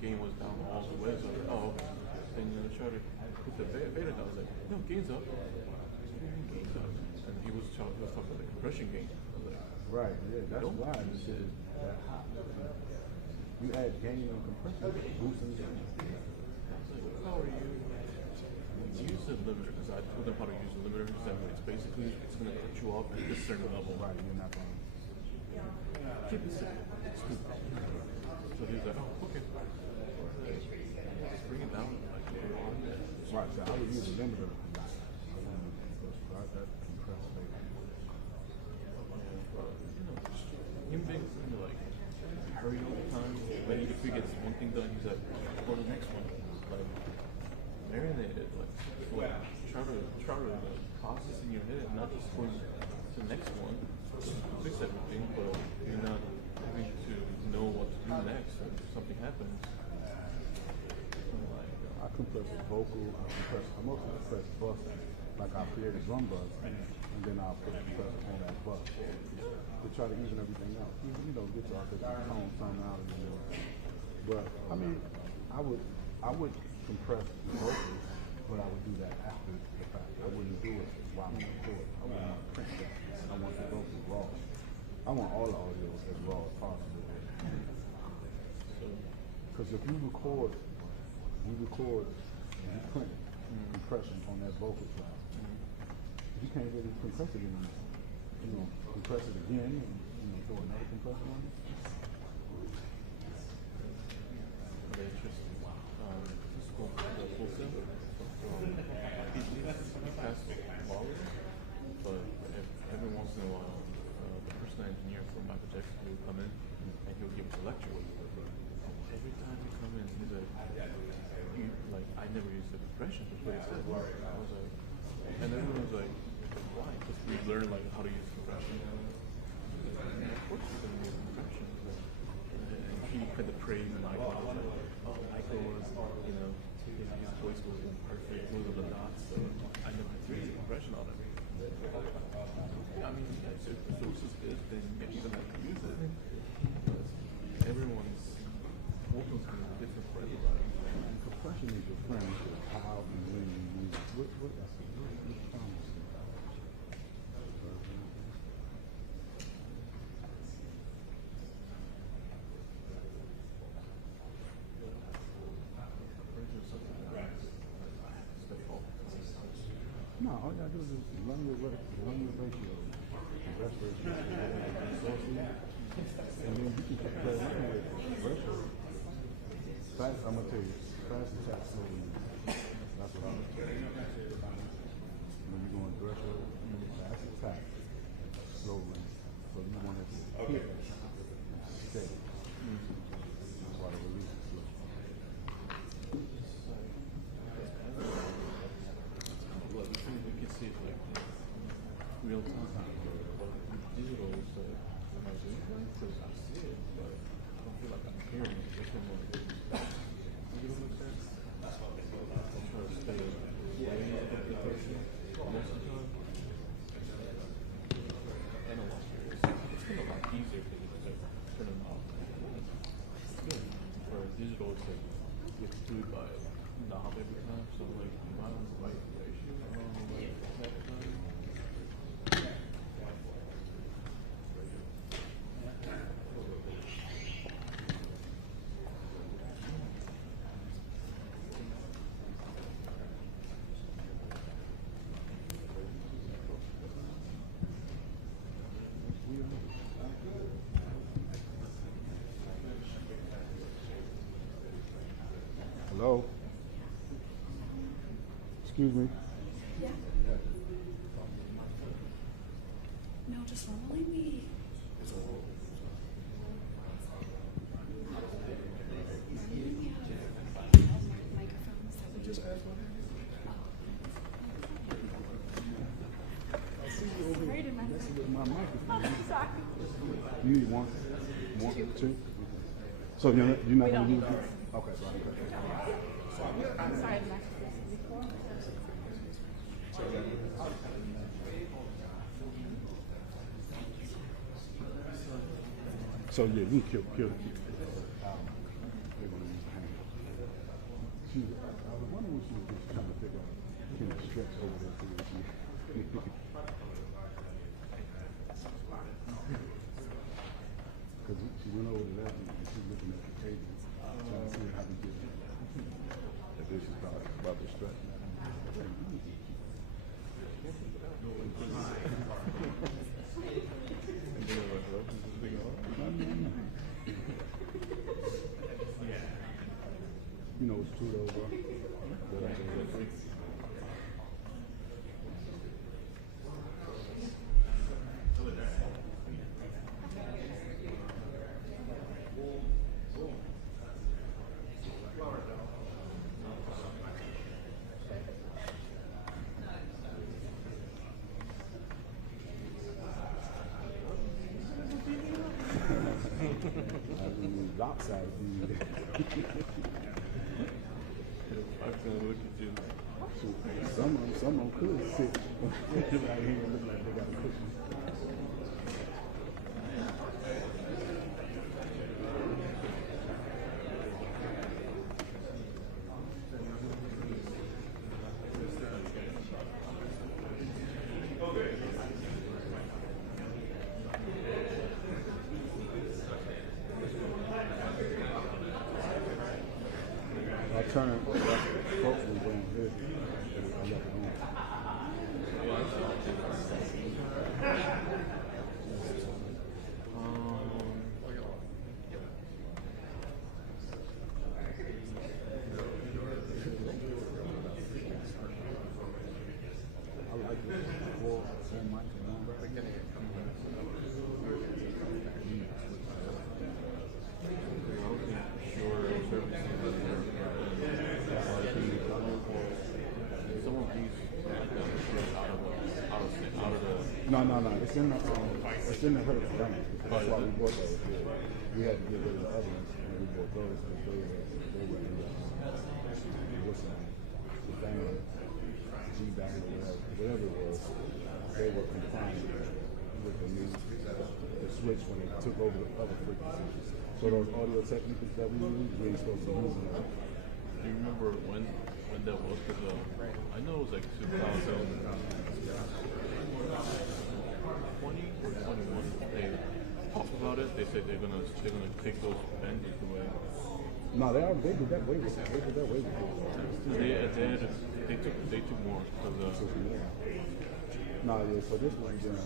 gain was down all the way. So I was like, oh, and I tried to put the beta down. I was like, no, gain's up. Gain's up. And he was talking about the compression gain. I was like, right, yeah, that's why this shit is that hot. You add gain and compression, boosting the gain. How are you? Use the limiter, because I told them how to use the limiter. So it's basically, it's going to cut you off at this certain level. Right, you're not going to keep it simple. So he was like, oh, okay. Just bring it down. Right, so I would use a limiter. That compressed labor. Human beings kind of like hurry all the time. But if he gets one thing done, he's like, go to the next one. Like, marinate it. Like try to process in your head, not just going to the next one. Fix everything, but you're not having to know what to do next if something happens. I compress the vocal, I mostly compress bus, like I'll create a drum bus, and then I'll put a compressor on that bus to try to even everything out. You know, get your artistic tone, tonality, you know. But, I mean, I would compress the vocals, but I would do that after the fact. I wouldn't do it while I'm recording. I wouldn't print that. I want the vocals raw. I want all the audio as raw as possible. Because if you record and you print compression on that vocal track, you can't really compress it anymore. You know, compress it again and throw another compressor on it. Very interesting. This is cool. Full sim. He passed volume, but every once in a while, the person engineer for my project will come in and he'll give us a lecture. Every time he comes in, he's like, I never used the compression to put it in. I was like, and everyone was like, why? Because we learned like how to use compression. Of course we're going to use compression. And he kind of praised Michael. I was like, oh, Michael was, you know, his voice was perfect. Those are the dots. So I never had to use compression on it. I mean, if the source is good, then maybe you don't have to use it. But everyone's vocals can be different for everybody. Compression is your friend. How and when you use it. What that's it. No, all you gotta do is run your ratio, the best ratio, and then you can play around with ratio. Fast, I'm gonna tell you, fast attack, slowly. That's what I'm gonna tell you. When you're going threshold, fast attack, slowly. So you want it to hit, steady. That's why the release is slow. We can see it like real time. Digital is like, am I doing it? Because I see it, but I don't feel like I'm hearing it. It's more like, you know what I'm saying? I'm trying to stay away from the person most of the time. And a lot here. It's been a lot easier because you just turn them off. It's good. Whereas digital, it's like, you have to do it by knob every time. So like, my right ratio, Hello? Excuse me? Yeah. No, just normally we. Normally we have microphones that we just ask for. I see you over here messing with my microphone. Sorry. You need one, two? So you're not going to use it? Okay, so I'm sorry, so yeah, you kill the key. They're going to use the hand. she was, I was wondering what she was just trying to figure out. Can it stretch over there to where she because she went over to that one and she was looking at the table, trying to see how to get it. And then she thought about the stretch. You know it's true though, bro. Lopsided. I'm gonna look at you. Some of them could sit right here and look like they got a cushion. I'll turn it hopefully down here. I left it on. I like this. Four mics No. It's in the herd of bank. That's why we bought those. We had to get rid of the other ones, and we bought those because they were in the band, G-back or whatever it was. They were confined with the switch when they took over the other frequencies. So those audio techniques that we use, we ain't supposed to use them. Do you remember when that was? Because I know it was like 2020 or 21. They talked about it. They said they're gonna take those bandits away. No, they did that way before. They did that way before. They took more because no, yeah. So this was this was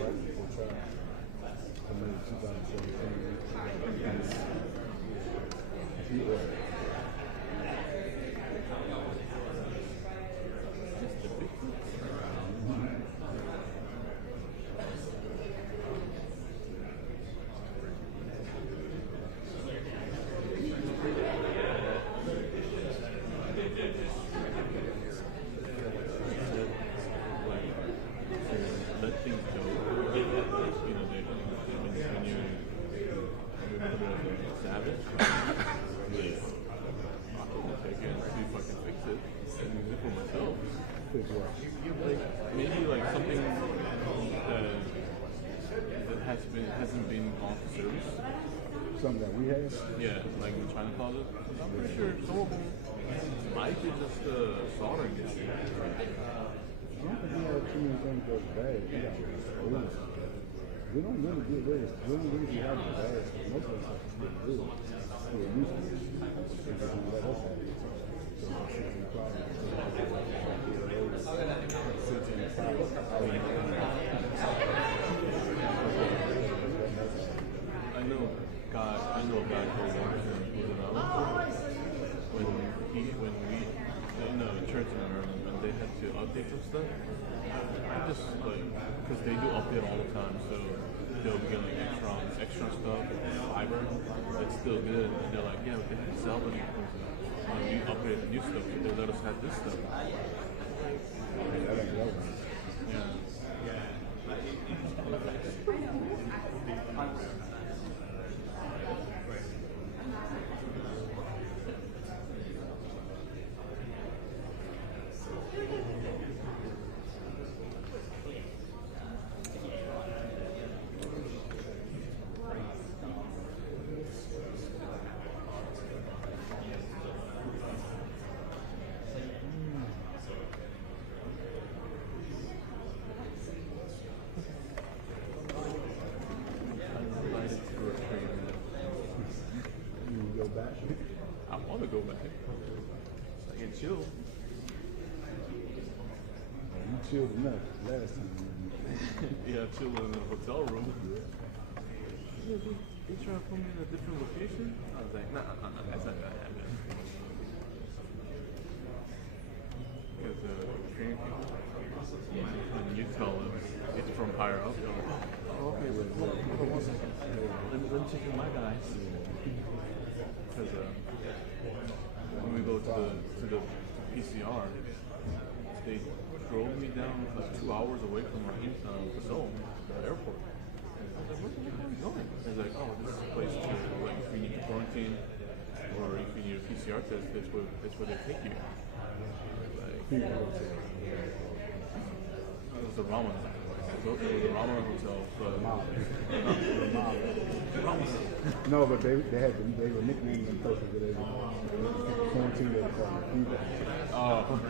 right before trial. Maybe 2017. Maybe like something that hasn't been gone to service. Something that we have? Yeah, like in China closet. I'm pretty sure some of them might be just soldering issue. I don't think we have too many things that's bad. We don't really get rid of it. We don't really be having bad. Most of the stuff is pretty good. We're used to it. They just don't let us have it. So I know a guy who works in when we in church in Ireland and they had to update some stuff. I just like because they do update all the time, so they'll be getting like extra stuff, fiber. It's still good, and they're like, yeah, but they have to sell them. You upgrade the new stuff, so they let us have this stuff. back? I want to go back. I can chill. You chilled enough last time. Yeah, chill in a hotel room. Yeah, they try to put me in a different location. I was like, nah, that's not gonna happen. Because training people, when you tell them it's from higher up, they're like, oh, okay, wait, hold on 1 second. Let me check with my guys. Because when we go to the PCR, they drove me down like 2 hours away from my facility, the airport. And I was like, where are you going? He's like, oh, this is a place to, like, if you need to quarantine or if you need a PCR test, that's where they take you. Like, it was the ramen. It was the ramen hotel, but no, but they were nicknamed them places where they were quarantined. They were called fever. Oh.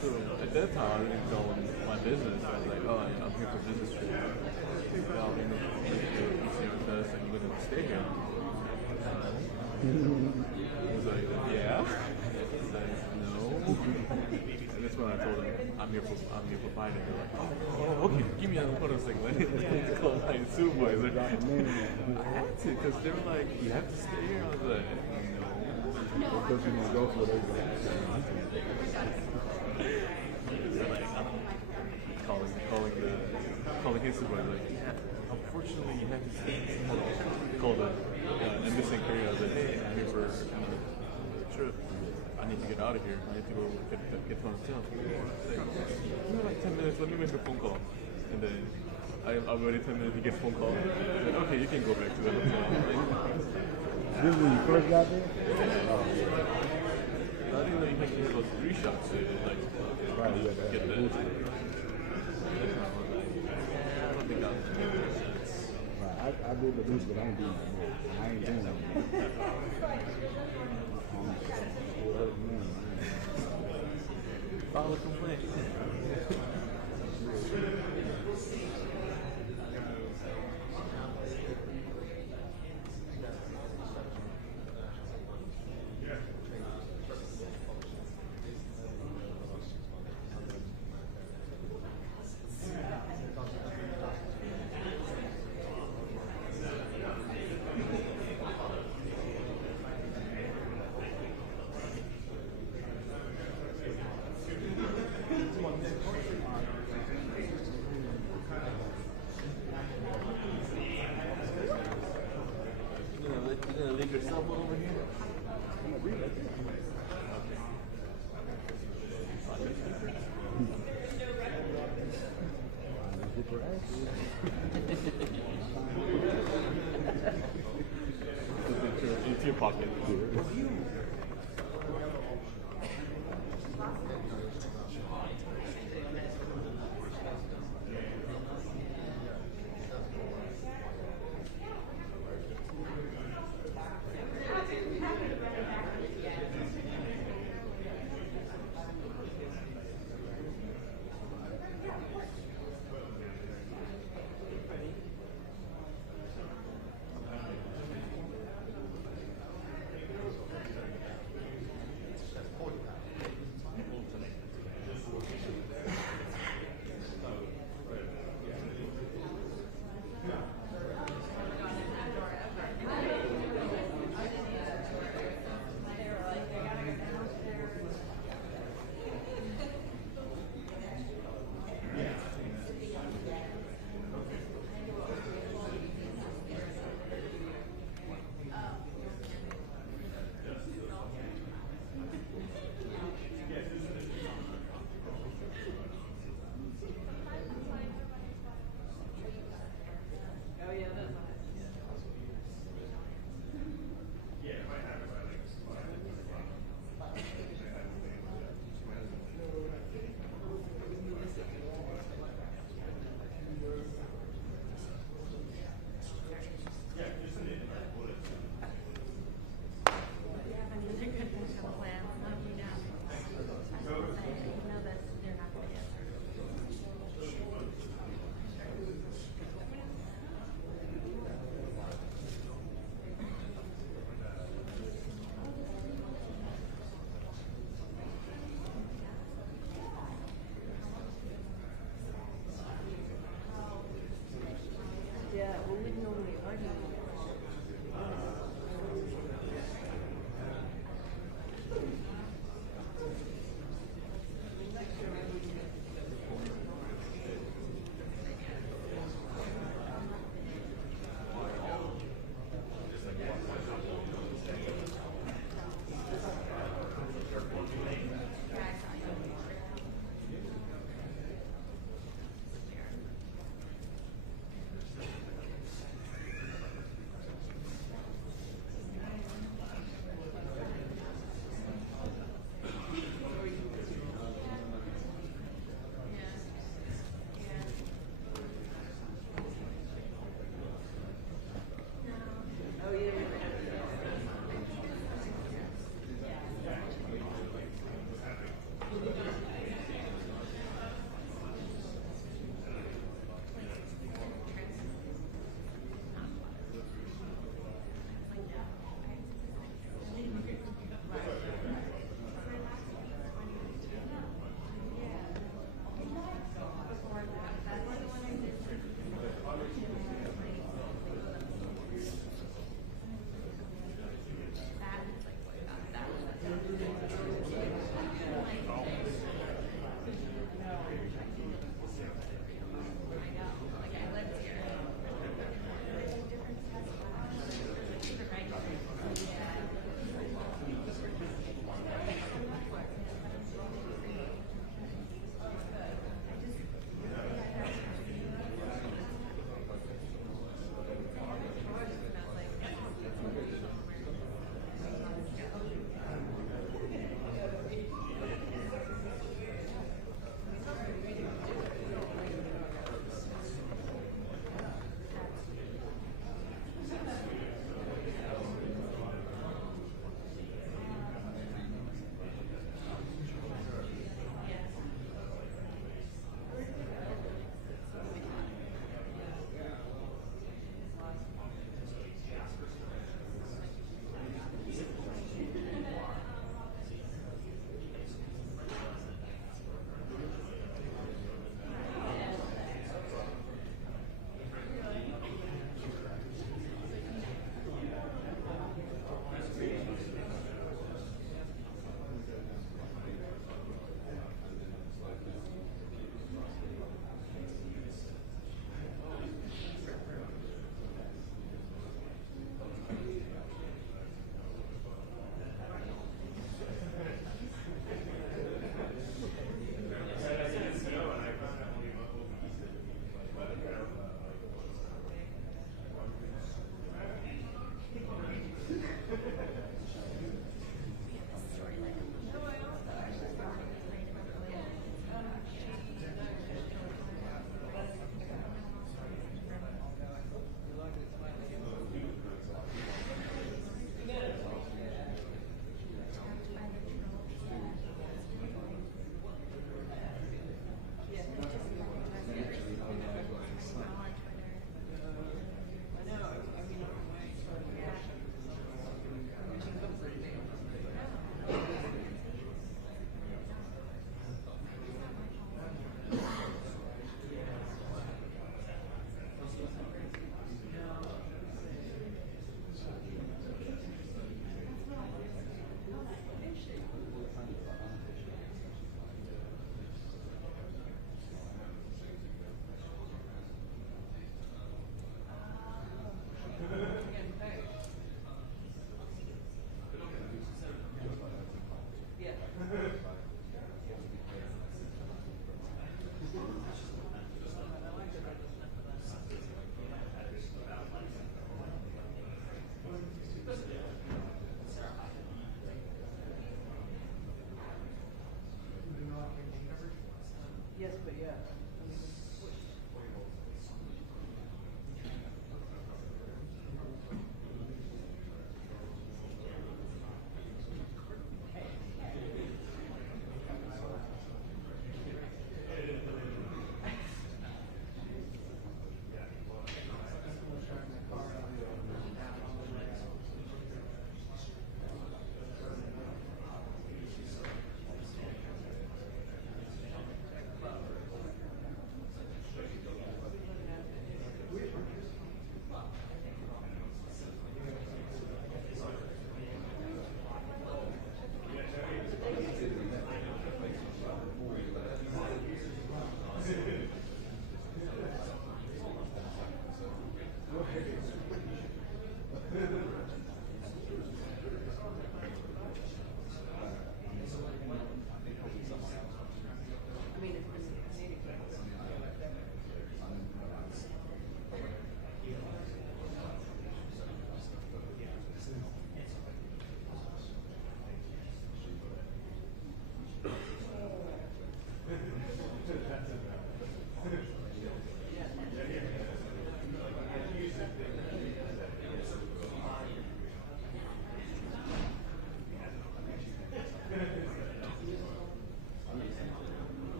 So at that time, I didn't tell them my business. I was like, oh, yeah, I'm here for business trip. I'm going to take the PCR test and you're going to stay here. I was like, yeah? He said, no. And that's when I told him, I'm here for fighting. They're like, oh, okay, give me hold on a second. Let me call my supervisor. I had to, because they were like, you have to stay here. I was like, no. Because you want to go for it. Calling his supervisor, like, yeah, unfortunately you have to stay. Called the embassy in Korea. I was like, hey, I'm here for a trip. I need to get out of here. I need to go get to my hotel. Like, give me like 10 minutes, let me make a phone call. And then I'm waiting 10 minutes to get a phone call. Then, okay, you can go back to the hotel. This is when you first got there? Oh, yeah. I didn't know you had to get those 3 shots to like right, you had to get the booster. Right, I did the boost, but I ain't doing that more. I ain't doing that more. File a complaint. You're gonna leave your cell phone over here? I'm gonna leave it there. Into your pocket. Yeah, well, we'd normally argue.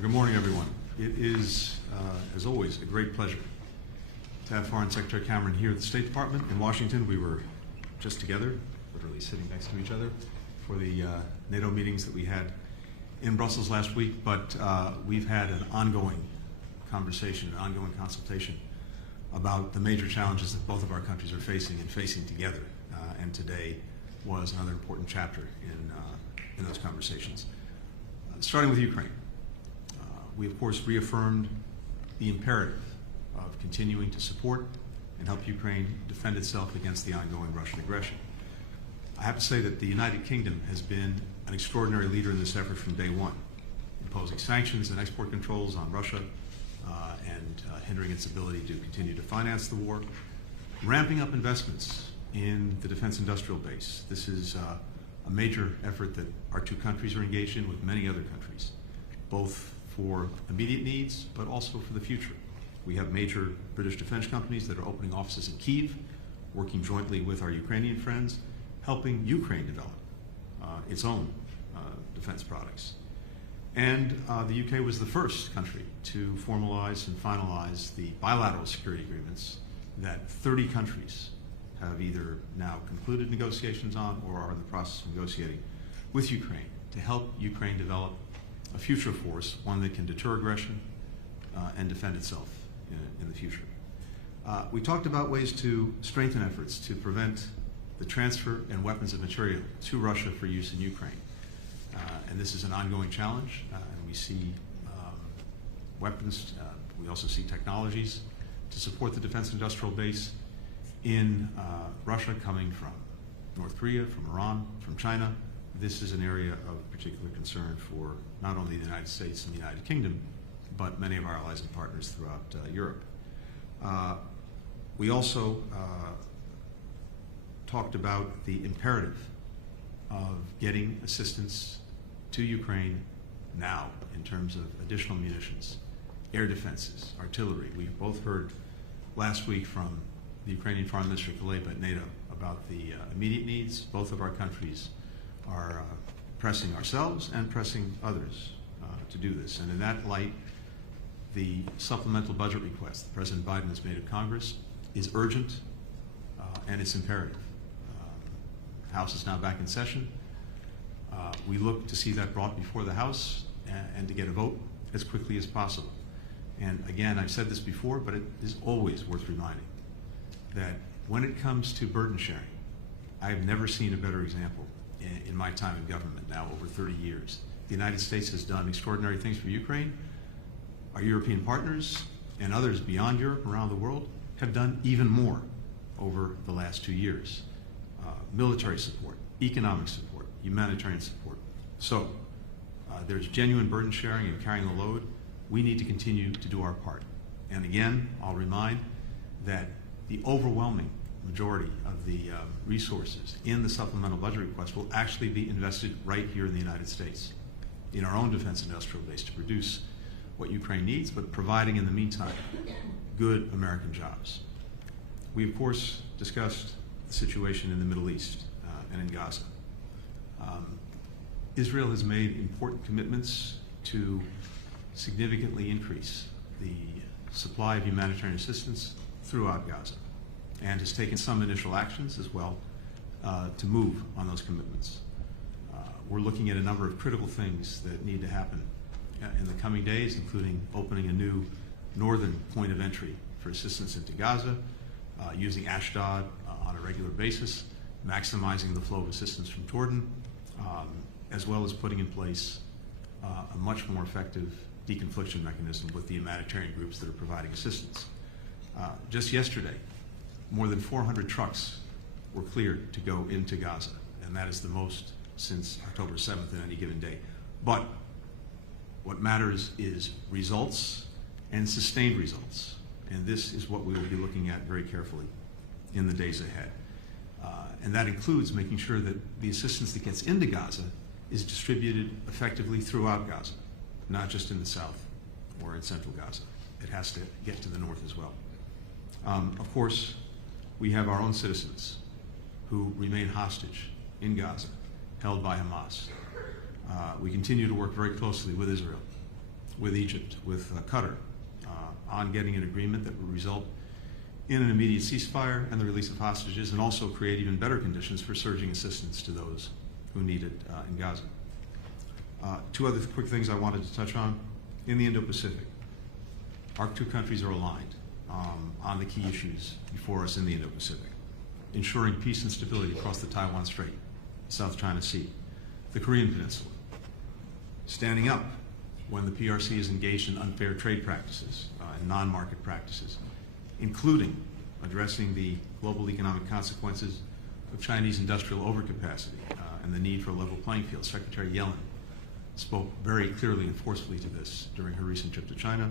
Good morning, everyone. It is, as always, a great pleasure to have Foreign Secretary Cameron here at the State Department in Washington. We were just together, literally sitting next to each other, for the NATO meetings that we had in Brussels last week, but we've had an ongoing conversation, an ongoing consultation about the major challenges that both of our countries are facing and facing together. And today was another important chapter in those conversations. Starting with Ukraine, we of course reaffirmed the imperative of continuing to support and help Ukraine defend itself against the ongoing Russian aggression. I have to say that the United Kingdom has been an extraordinary leader in this effort from day one, imposing sanctions and export controls on Russia and hindering its ability to continue to finance the war, ramping up investments in the defense industrial base. This is a major effort that our two countries are engaged in with many other countries, both for immediate needs, but also for the future. We have major British defense companies that are opening offices in Kyiv, working jointly with our Ukrainian friends, helping Ukraine develop its own defense products. And the UK was the first country to formalize and finalize the bilateral security agreements that 30 countries have either now concluded negotiations on or are in the process of negotiating with Ukraine to help Ukraine develop a future force, one that can deter aggression and defend itself in the future. We talked about ways to strengthen efforts to prevent the transfer and weapons of material to Russia for use in Ukraine. And this is an ongoing challenge, and we see weapons, we also see technologies to support the defense industrial base in Russia coming from North Korea, from Iran, from China. This is an area of particular concern for not only the United States and the United Kingdom, but many of our allies and partners throughout Europe. We also talked about the imperative of getting assistance to Ukraine now in terms of additional munitions, air defenses, artillery. We both heard last week from the Ukrainian Foreign Minister Kuleba at NATO about the immediate needs. Both of our countries are pressing ourselves and pressing others to do this. And in that light, the supplemental budget request that President Biden has made of Congress is urgent and it's imperative. The House is now back in session. We look to see that brought before the House and to get a vote as quickly as possible. And again, I've said this before, but it is always worth reminding that when it comes to burden sharing, I have never seen a better example in my time in government, now over 30 years. The United States has done extraordinary things for Ukraine. Our European partners and others beyond Europe, around the world, have done even more over the last 2 years. Military support, economic support, humanitarian support. So there's genuine burden sharing and carrying the load. We need to continue to do our part. And again, I'll remind that the overwhelming majority of the resources in the supplemental budget request will actually be invested right here in the United States, in our own defense industrial base, to produce what Ukraine needs, but providing in the meantime good American jobs. We of course discussed the situation in the Middle East and in Gaza. Israel has made important commitments to significantly increase the supply of humanitarian assistance throughout Gaza, and has taken some initial actions as well to move on those commitments. We're looking at a number of critical things that need to happen in the coming days, including opening a new northern point of entry for assistance into Gaza, using Ashdod on a regular basis, maximizing the flow of assistance from Jordan, as well as putting in place a much more effective deconfliction mechanism with the humanitarian groups that are providing assistance. Just yesterday, more than 400 trucks were cleared to go into Gaza, and that is the most since October 7th in any given day. But what matters is results and sustained results, and this is what we will be looking at very carefully in the days ahead. And that includes making sure that the assistance that gets into Gaza is distributed effectively throughout Gaza, not just in the south or in central Gaza. It has to get to the north as well. Of course, we have our own citizens who remain hostage in Gaza, held by Hamas. We continue to work very closely with Israel with Egypt, with Qatar, on getting an agreement that would result in an immediate ceasefire and the release of hostages, and also create even better conditions for surging assistance to those who need it in Gaza. Two other quick things I wanted to touch on. In the Indo-Pacific, our two countries are aligned on the key issues before us in the Indo-Pacific: ensuring peace and stability across the Taiwan Strait, South China Sea, the Korean Peninsula, standing up when the PRC is engaged in unfair trade practices and non-market practices, including addressing the global economic consequences of Chinese industrial overcapacity and the need for a level playing field. Secretary Yellen spoke very clearly and forcefully to this during her recent trip to China.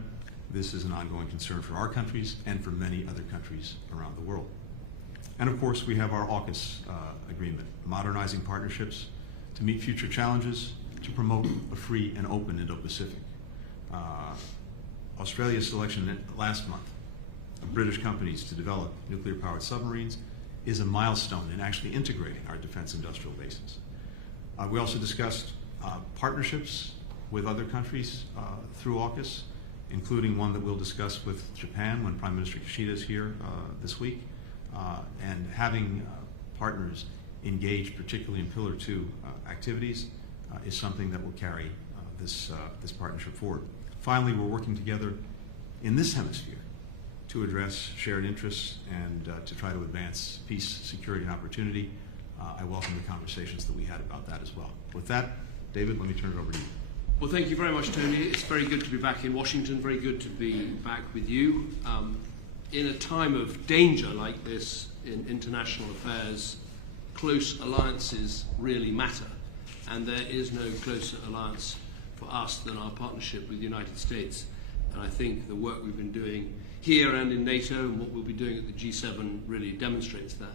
This is an ongoing concern for our countries and for many other countries around the world. And of course, we have our AUKUS agreement, modernizing partnerships to meet future challenges, to promote a free and open Indo-Pacific. Australia's selection last month of British companies to develop nuclear-powered submarines is a milestone in actually integrating our defense industrial bases. We also discussed partnerships with other countries through AUKUS, including one that we'll discuss with Japan when Prime Minister Kishida is here this week, and having partners engaged, particularly in Pillar 2 activities, is something that will carry this partnership forward. Finally, we're working together in this hemisphere to address shared interests and to try to advance peace, security, and opportunity. I welcome the conversations that we had about that as well. With that, David, let me turn it over to you. Well, thank you very much, Tony. It's very good to be back in Washington, very good to be back with you. In a time of danger like this in international affairs, close alliances really matter. And there is no closer alliance for us than our partnership with the United States. And I think the work we've been doing here and in NATO and what we'll be doing at the G7 really demonstrates that.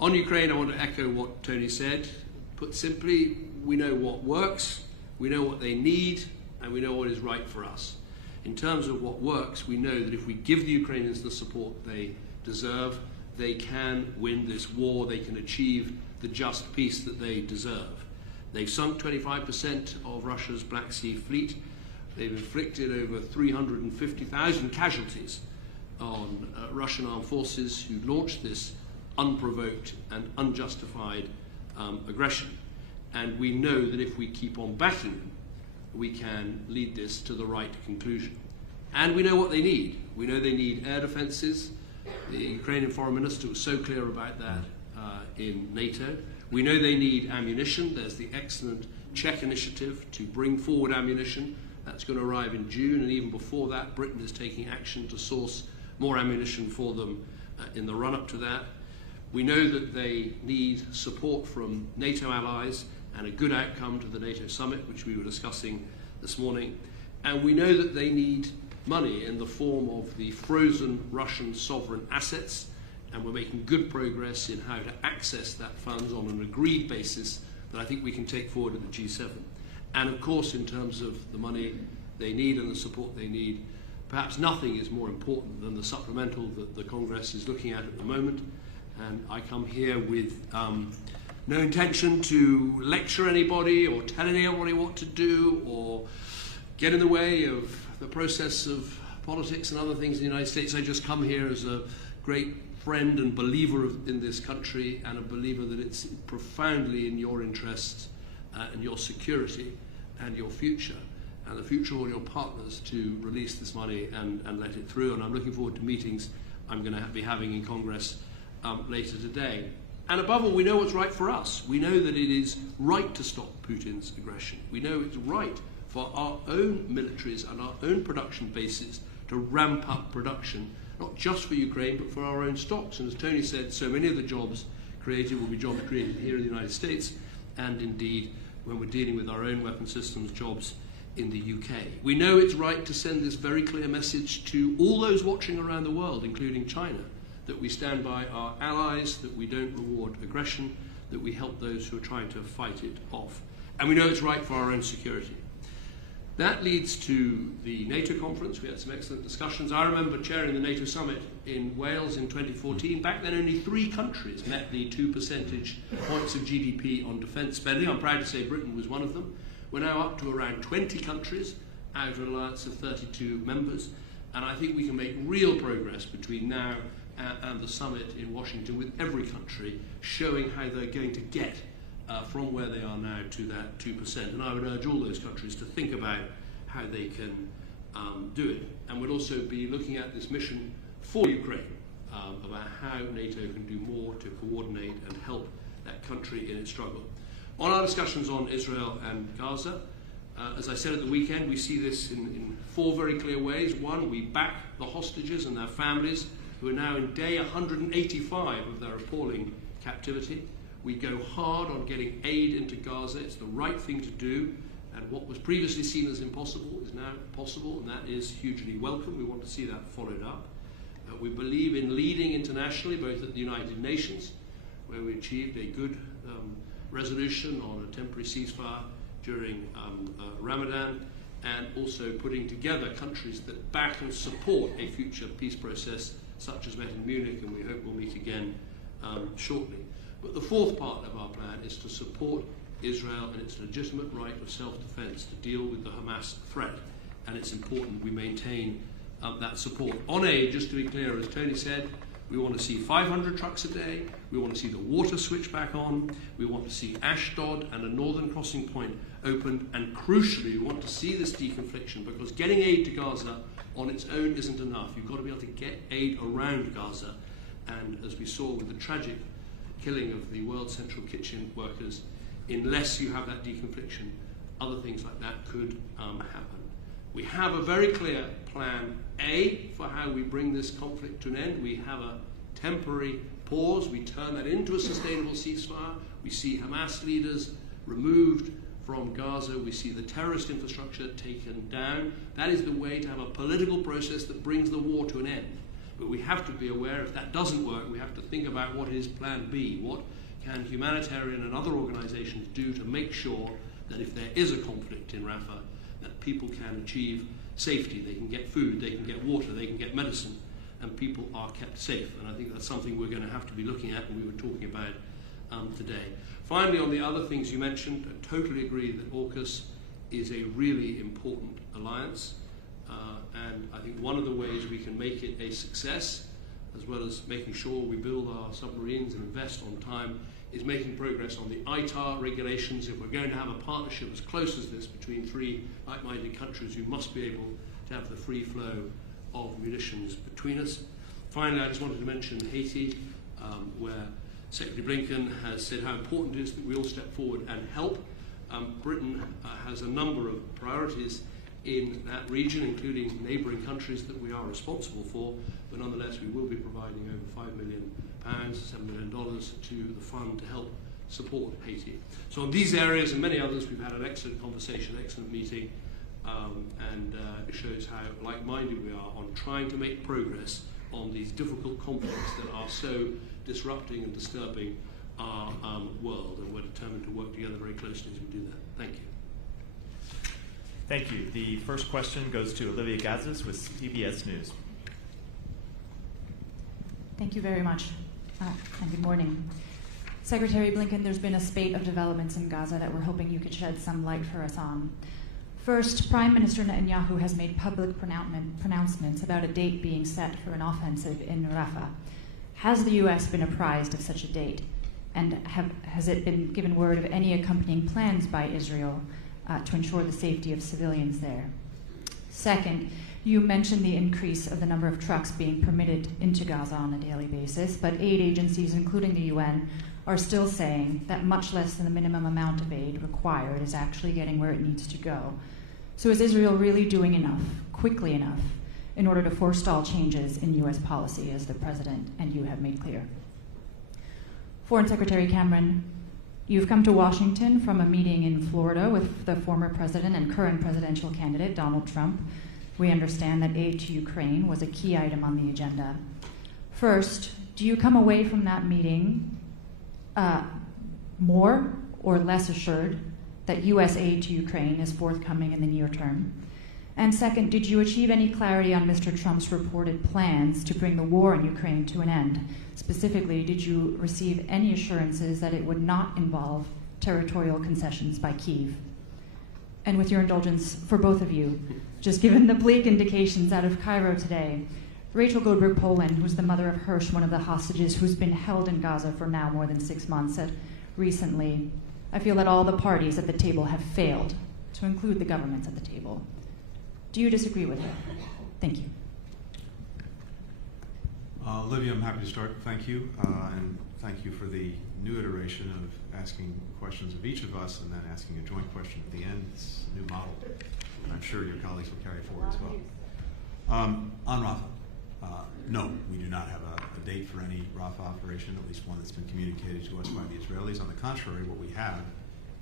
On Ukraine, I want to echo what Tony said. Put simply, we know what works, we know what they need, and we know what is right for us. In terms of what works, we know that if we give the Ukrainians the support they deserve, they can win this war, they can achieve the just peace that they deserve. They've sunk 25% of Russia's Black Sea fleet. They've inflicted over 350,000 casualties on Russian armed forces who launched this unprovoked and unjustified aggression. And we know that if we keep on backing them, we can lead this to the right conclusion. And we know what they need. We know they need air defenses. The Ukrainian foreign minister was so clear about that in NATO. We know they need ammunition. There's the excellent Czech initiative to bring forward ammunition. That's going to arrive in June, and even before that, Britain is taking action to source more ammunition for them in the run-up to that. We know that they need support from NATO allies and a good outcome to the NATO summit, which we were discussing this morning. And we know that they need money in the form of the frozen Russian sovereign assets, and we're making good progress in how to access that funds on an agreed basis that I think we can take forward at the G7. And of course, in terms of the money they need and the support they need, perhaps nothing is more important than the supplemental that the Congress is looking at the moment. And I come here with no intention to lecture anybody or tell anybody what to do or get in the way of the process of politics and other things in the United States. I just come here as a great friend and believer in this country, and a believer that it's profoundly in your interest and your security and your future and the future of all your partners to release this money and let it through. And I'm looking forward to meetings I'm going to be having in Congress later today. And above all, we know what's right for us. We know that it is right to stop Putin's aggression. We know it's right for our own militaries and our own production bases to ramp up production, not just for Ukraine, but for our own stocks. And as Tony said, so many of the jobs created will be jobs created here in the United States, and indeed, when we're dealing with our own weapon systems, jobs in the UK. We know it's right to send this very clear message to all those watching around the world, including China, that we stand by our allies, that we don't reward aggression, that we help those who are trying to fight it off. And we know it's right for our own security. That leads to the NATO conference. We had some excellent discussions. I remember chairing the NATO summit in Wales in 2014. Back then, only 3 countries met the 2 percentage points of GDP on defence spending. I'm proud to say Britain was one of them. We're now up to around 20 countries, out of an alliance of 32 members. And I think we can make real progress between now and the summit in Washington with every country, showing how they're going to get from where they are now to that 2%. And I would urge all those countries to think about how they can do it. And we'll also be looking at this mission for Ukraine, about how NATO can do more to coordinate and help that country in its struggle. On our discussions on Israel and Gaza, as I said at the weekend, we see this in 4 very clear ways. One, we back the hostages and their families, who are now in day 185 of their appalling captivity. We go hard on getting aid into Gaza. It's the right thing to do, and what was previously seen as impossible is now possible, and that is hugely welcome. We want to see that followed up. We believe in leading internationally, both at the United Nations, where we achieved a good resolution on a temporary ceasefire during Ramadan, and also putting together countries that back and support a future peace process such as met in Munich, and we hope we'll meet again shortly. But the 4th part of our plan is to support Israel and its legitimate right of self-defense to deal with the Hamas threat, and it's important we maintain that support. On aid, just to be clear, as Tony said, we want to see 500 trucks a day, we want to see the water switch back on, we want to see Ashdod and a northern crossing point opened, and crucially, we want to see this deconfliction, because getting aid to Gaza on its own isn't enough. You've got to be able to get aid around Gaza, and as we saw with the tragic killing of the World Central Kitchen workers, unless you have that deconfliction, other things like that could happen. We have a very clear plan A for how we bring this conflict to an end. We have a temporary pause. We turn that into a sustainable ceasefire. We see Hamas leaders removed from Gaza. We see the terrorist infrastructure taken down. That is the way to have a political process that brings the war to an end. But we have to be aware, if that doesn't work, we have to think about what is plan B. What can humanitarian and other organizations do to make sure that if there is a conflict in Rafah, that people can achieve safety, they can get food, they can get water, they can get medicine, and people are kept safe. And I think that's something we're going to have to be looking at, and we were talking about today. Finally, on the other things you mentioned, I totally agree that AUKUS is a really important alliance, and I think one of the ways we can make it a success, as well as making sure we build our submarines and invest on time, is making progress on the ITAR regulations. If we're going to have a partnership as close as this between 3 like-minded countries, we must be able to have the free flow of munitions between us. Finally, I just wanted to mention Haiti, where Secretary Blinken has said how important it is that we all step forward and help. Britain has a number of priorities in that region, including neighbouring countries that we are responsible for, but nonetheless we will be providing over £5 million, $7 million to the fund to help support Haiti. So on these areas and many others, we've had an excellent conversation, excellent meeting, and it shows how like-minded we are on trying to make progress on these difficult conflicts that are so disrupting and disturbing our world, and we're determined to work together very closely as we do that. Thank you. Thank you. The first question goes to Olivia Gazis with CBS News. Thank you very much, and good morning. Secretary Blinken, there's been a spate of developments in Gaza that we're hoping you could shed some light for us on. First, Prime Minister Netanyahu has made public pronouncements about a date being set for an offensive in Rafah. Has the U.S. been apprised of such a date? And has it been given word of any accompanying plans by Israel to ensure the safety of civilians there? Second, you mentioned the increase of the number of trucks being permitted into Gaza on a daily basis, but aid agencies, including the UN, are still saying that much less than the minimum amount of aid required is actually getting where it needs to go. So is Israel really doing enough, quickly enough, in order to forestall changes in U.S. policy, as the President and you have made clear? Foreign Secretary Cameron, you've come to Washington from a meeting in Florida with the former president and current presidential candidate, Donald Trump. We understand that aid to Ukraine was a key item on the agenda. First, do you come away from that meeting more or less assured that U.S. aid to Ukraine is forthcoming in the near term? And second, did you achieve any clarity on Mr. Trump's reported plans to bring the war in Ukraine to an end? Specifically, did you receive any assurances that it would not involve territorial concessions by Kyiv? and with your indulgence, for both of you, just given the bleak indications out of Cairo today, Rachel Goldberg-Polin, who's the mother of Hirsch, one of the hostages who's been held in Gaza for now more than 6 months, said recently, "I feel that all the parties at the table have failed, to include the governments at the table." Do you disagree with her? Thank you. Olivia, I'm happy to start. Thank you. And thank you for the new iteration of asking questions of each of us and then asking a joint question at the end. It's a new model. I'm sure your colleagues will carry forward as well. On Rafah, no, we do not have a date for any Rafah operation, at least one that's been communicated to us by the Israelis. On the contrary, what we have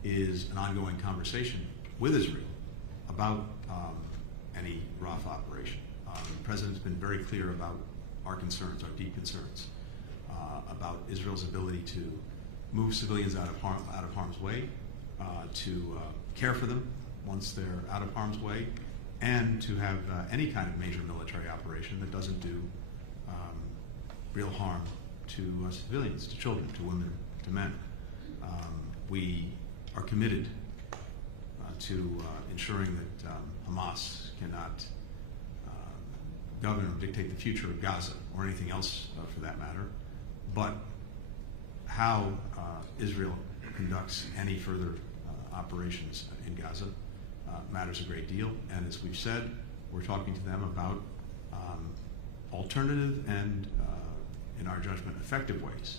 is an ongoing conversation with Israel about any Rafah operation. The President's been very clear about our concerns, our deep concerns, about Israel's ability to move civilians out of harm's way, to care for them once they're out of harm's way, and to have any kind of major military operation that doesn't do real harm to civilians, to children, to women, to men. We are committed to ensuring that Hamas cannot govern or dictate the future of Gaza or anything else for that matter. But how Israel conducts any further operations in Gaza matters a great deal. And as we've said, we're talking to them about alternative and, in our judgment, effective ways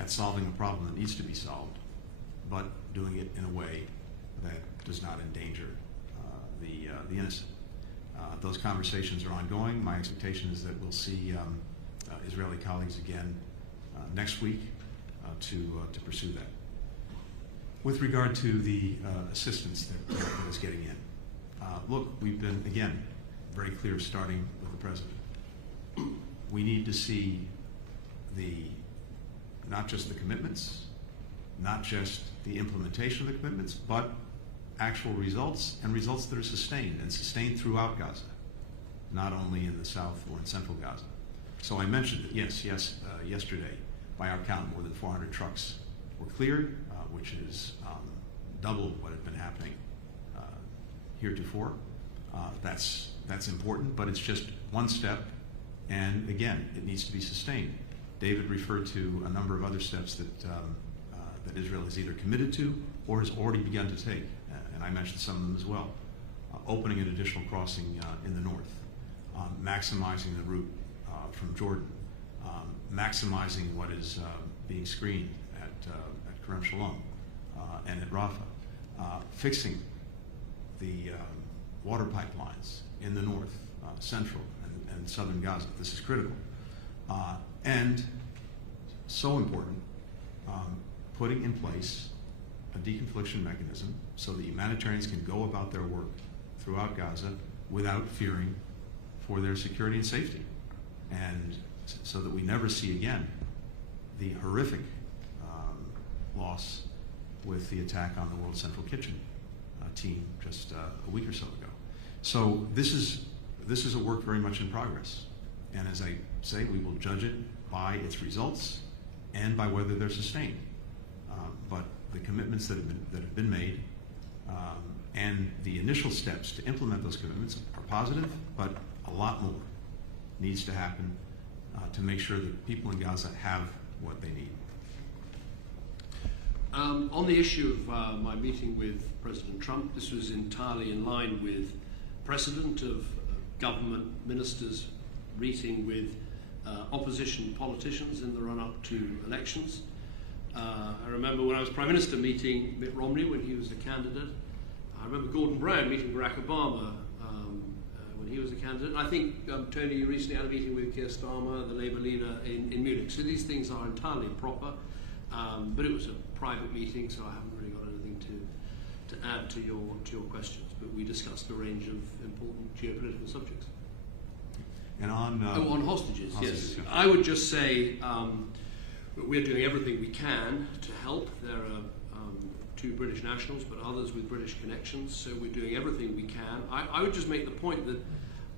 at solving a problem that needs to be solved, but doing it in a way that does not endanger the innocent. Those conversations are ongoing. My expectation is that we'll see Israeli colleagues again next week to pursue that. With regard to the assistance that is getting in, look, we've been, again, very clear starting with the President. We need to see not just the commitments, not just the implementation of the commitments, but actual results, and results that are sustained, and sustained throughout Gaza, not only in the south or in central Gaza. So I mentioned that, yes, yesterday, by our count, more than 400 trucks were cleared, which is double what had been happening heretofore. That's important, but it's just one step, and again, it needs to be sustained. David referred to a number of other steps that Israel has either committed to or has already begun to take, and I mentioned some of them as well. Opening an additional crossing in the north, maximizing the route from Jordan, maximizing what is being screened at Kerem Shalom and at Rafah, fixing the water pipelines in the north, central, and southern Gaza. This is critical. And so important, putting in place a deconfliction mechanism so that humanitarians can go about their work throughout Gaza without fearing for their security and safety, and so that we never see again the horrific loss with the attack on the World Central Kitchen team just a week or so ago. So this is a work very much in progress, and as I say, we will judge it by its results and by whether they're sustained. But the commitments that have been made and the initial steps to implement those commitments are positive, but a lot more needs to happen to make sure that people in Gaza have what they need. On the issue of my meeting with President Trump, this was entirely in line with precedent of government ministers meeting with opposition politicians in the run-up to elections. I remember when I was Prime Minister meeting Mitt Romney when he was a candidate. I remember Gordon Brown meeting Barack Obama when he was a candidate. I think Tony recently had a meeting with Keir Starmer, the Labour leader, in Munich. So these things are entirely proper, but it was a private meeting, so I haven't really got anything to add to your questions. But we discussed a range of important geopolitical subjects. And on hostages, yes. Yeah. I would just say we're doing everything we can to help. There are two British nationals, but others with British connections, so we're doing everything we can. I would just make the point that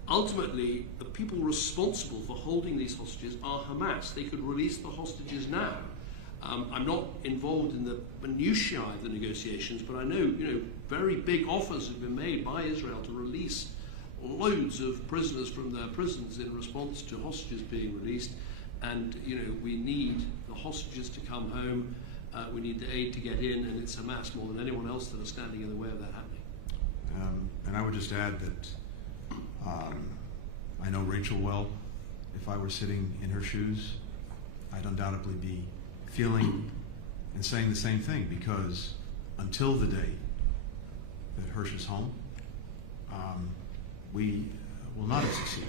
ultimately the people responsible for holding these hostages are Hamas. They could release the hostages now. I'm not involved in the minutiae of the negotiations, but I know, very big offers have been made by Israel to release loads of prisoners from their prisons in response to hostages being released. And, we need the hostages to come home. We need the aid to get in, and it's Hamas more than anyone else that are standing in the way of that happening. And I would just add that I know Rachel well. If I were sitting in her shoes, I'd undoubtedly be feeling and saying the same thing, because until the day that Hirsch is home, we will not have succeeded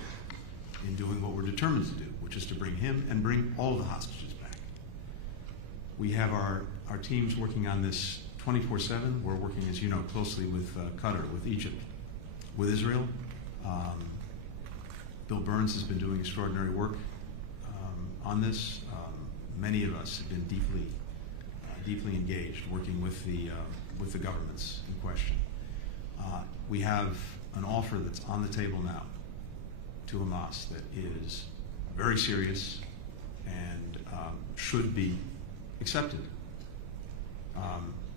in doing what we're determined to do, which is to bring him and bring all of the hostages back. We have our teams working on this 24/7. We're working, as you know, closely with Qatar, with Egypt, with Israel. Bill Burns has been doing extraordinary work on this. Many of us have been deeply engaged, working with the governments in question. We have an offer that's on the table now to Hamas that is very serious and should be accepted.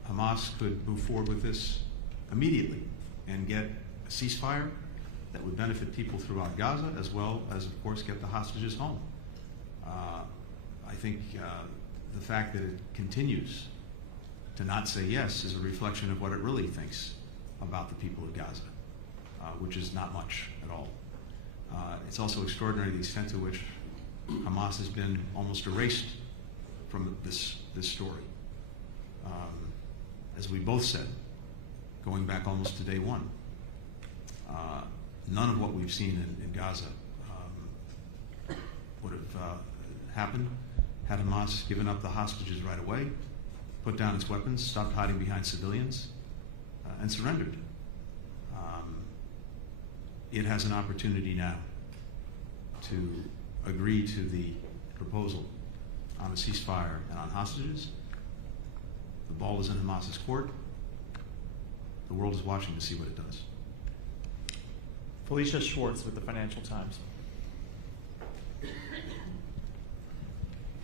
Hamas could move forward with this immediately and get a ceasefire that would benefit people throughout Gaza, as well as, of course, get the hostages home. I think the fact that it continues to not say yes is a reflection of what it really thinks about the people of Gaza, which is not much at all. It's also extraordinary the extent to which Hamas has been almost erased from this story. As we both said, going back almost to day one, none of what we've seen in Gaza would have happened had Hamas given up the hostages right away, put down its weapons, stopped hiding behind civilians, and surrendered. It has an opportunity now to agree to the proposal on a ceasefire and on hostages. The ball is in Hamas's court. The world is watching to see what it does. Felicia Schwartz with the Financial Times.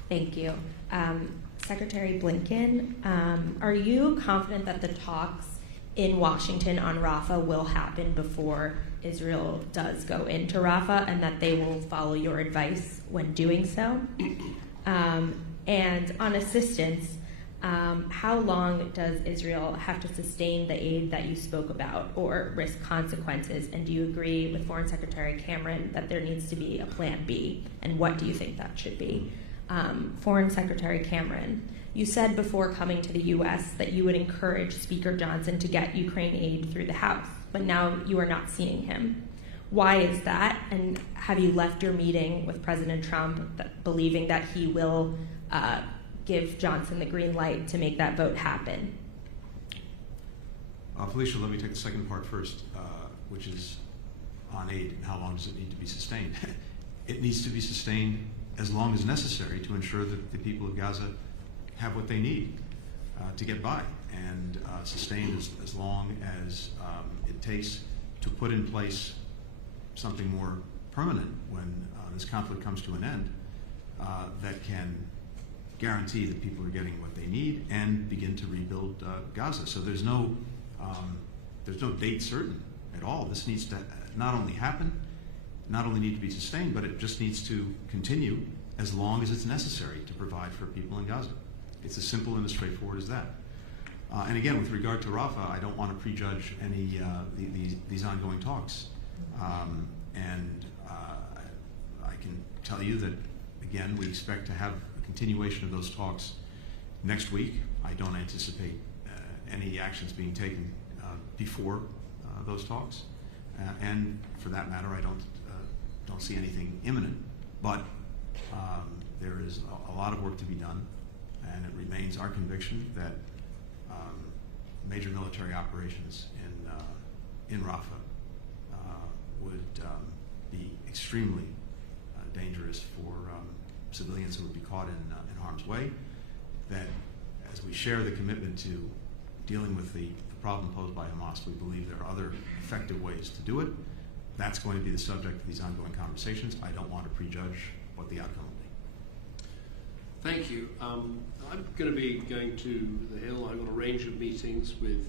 Thank you. Secretary Blinken, are you confident that the talks in Washington on Rafah will happen before Israel does go into Rafah, and that they will follow your advice when doing so? And on assistance, how long does Israel have to sustain the aid that you spoke about or risk consequences? And do you agree with Foreign Secretary Cameron that there needs to be a plan B? And what do you think that should be? Foreign Secretary Cameron, you said before coming to the U.S. that you would encourage Speaker Johnson to get Ukraine aid through the House, but now you are not seeing him. Why is that? And have you left your meeting with President Trump believing that he will give Johnson the green light to make that vote happen? Felicia, let me take the second part first, which is on aid and how long does it need to be sustained. It needs to be sustained as long as necessary to ensure that the people of Gaza have what they need to get by, and sustained as long as it takes to put in place something more permanent when this conflict comes to an end, that can guarantee that people are getting what they need and begin to rebuild Gaza. So there's no date certain at all. This needs to not only happen, not only need to be sustained, but it just needs to continue as long as it's necessary to provide for people in Gaza. It's as simple and as straightforward as that. And again, with regard to Rafah, I don't want to prejudge any these ongoing talks. And I can tell you that, again, we expect to have a continuation of those talks next week. I don't anticipate any actions being taken before those talks. And for that matter, I don't see anything imminent. But there is a lot of work to be done, and it remains our conviction that major military operations in Rafah would be extremely dangerous for civilians who would be caught in harm's way. That as we share the commitment to dealing with the problem posed by Hamas, we believe there are other effective ways to do it. That's going to be the subject of these ongoing conversations. I don't want to prejudge what the outcome will be. Thank you. I'm going to be going to the Hill. I've got a range of meetings with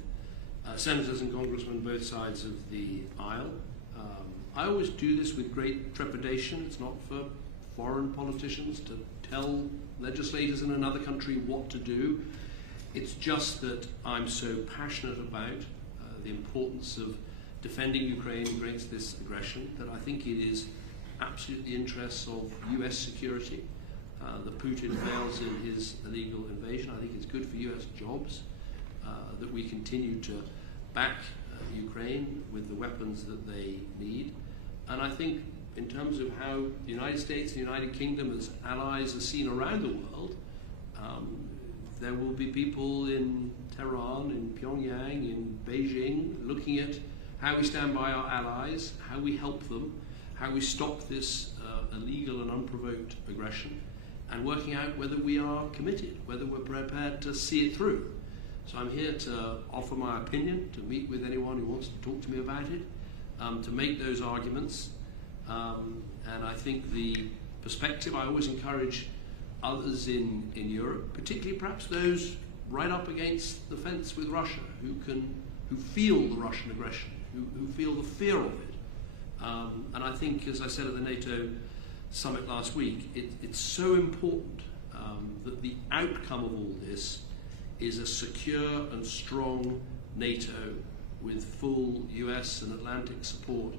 senators and congressmen both sides of the aisle. I always do this with great trepidation. It's not for foreign politicians to tell legislators in another country what to do. It's just that I'm so passionate about the importance of defending Ukraine against this aggression that I think it is absolutely the interests of US security that Putin fails in his illegal invasion. I think it's good for US jobs that we continue to back Ukraine with the weapons that they need. And I think in terms of how the United States and the United Kingdom as allies are seen around the world, there will be people in Tehran, in Pyongyang, in Beijing, looking at how we stand by our allies, how we help them, how we stop this illegal and unprovoked aggression, and working out whether we are committed, whether we're prepared to see it through. So I'm here to offer my opinion, to meet with anyone who wants to talk to me about it, to make those arguments. And I think the perspective, I always encourage others in Europe, particularly perhaps those right up against the fence with Russia, who feel the Russian aggression, who feel the fear of it. And I think, as I said at the NATO summit last week, it's so important that the outcome of all this is a secure and strong NATO with full US and Atlantic support,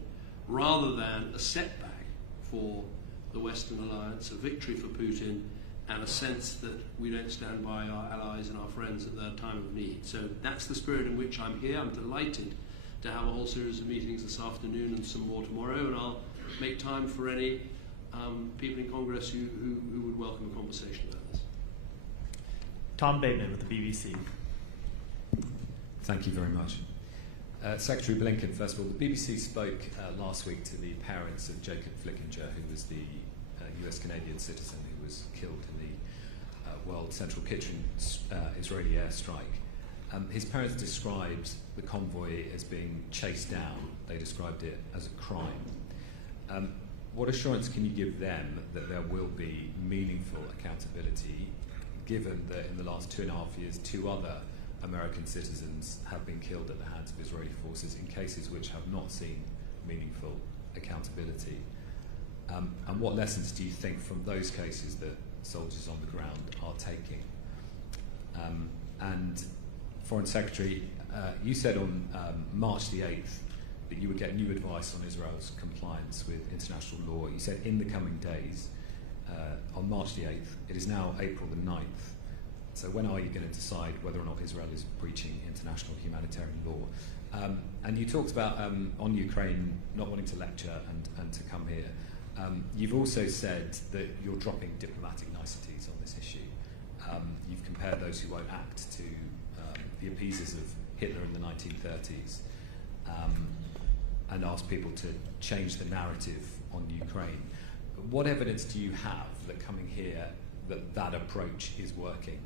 rather than a setback for the Western alliance, a victory for Putin, and a sense that we don't stand by our allies and our friends at their time of need. So that's the spirit in which I'm here. I'm delighted to have a whole series of meetings this afternoon and some more tomorrow, and I'll make time for any people in Congress who would welcome a conversation about this. Tom Bateman with the BBC. Thank you very much. Secretary Blinken, first of all, the BBC spoke last week to the parents of Jacob Flickinger, who was the US-Canadian citizen who was killed in the World Central Kitchen Israeli airstrike. His parents described the convoy as being chased down. They described it as a crime. What assurance can you give them that there will be meaningful accountability, given that in the last 2.5 years, 2 other American citizens have been killed at the hands of Israeli forces in cases which have not seen meaningful accountability? And what lessons do you think from those cases that soldiers on the ground are taking? And Foreign Secretary, you said on March the 8th that you would get new advice on Israel's compliance with international law. You said in the coming days, on March the 8th, it is now April the 9th. So when are you going to decide whether or not Israel is breaching international humanitarian law? And you talked about, on Ukraine, not wanting to lecture and to come here. You've also said that you're dropping diplomatic niceties on this issue. You've compared those who won't act to the appeasers of Hitler in the 1930s, and asked people to change the narrative on Ukraine. What evidence do you have that coming here, that approach is working?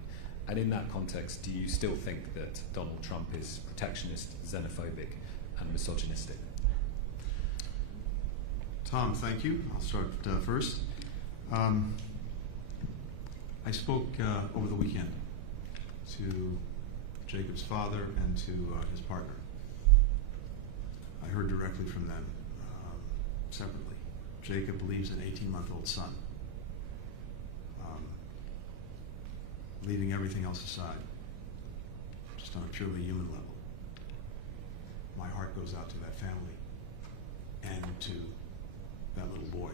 And in that context, do you still think that Donald Trump is protectionist, xenophobic, and misogynistic? Tom, thank you. I'll start first. I spoke over the weekend to Jacob's father and to his partner. I heard directly from them separately. Jacob leaves an 18-month-old son, leaving everything else aside, just on a purely human level. My heart goes out to that family and to that little boy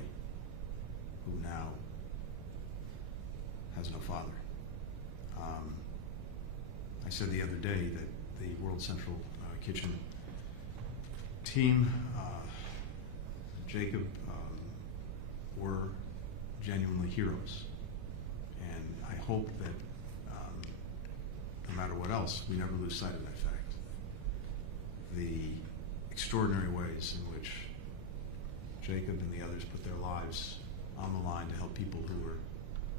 who now has no father. I said the other day that the World Central Kitchen team, Jacob, were genuinely heroes. And I hope that no matter what else, we never lose sight of that fact. The extraordinary ways in which Jacob and the others put their lives on the line to help people who were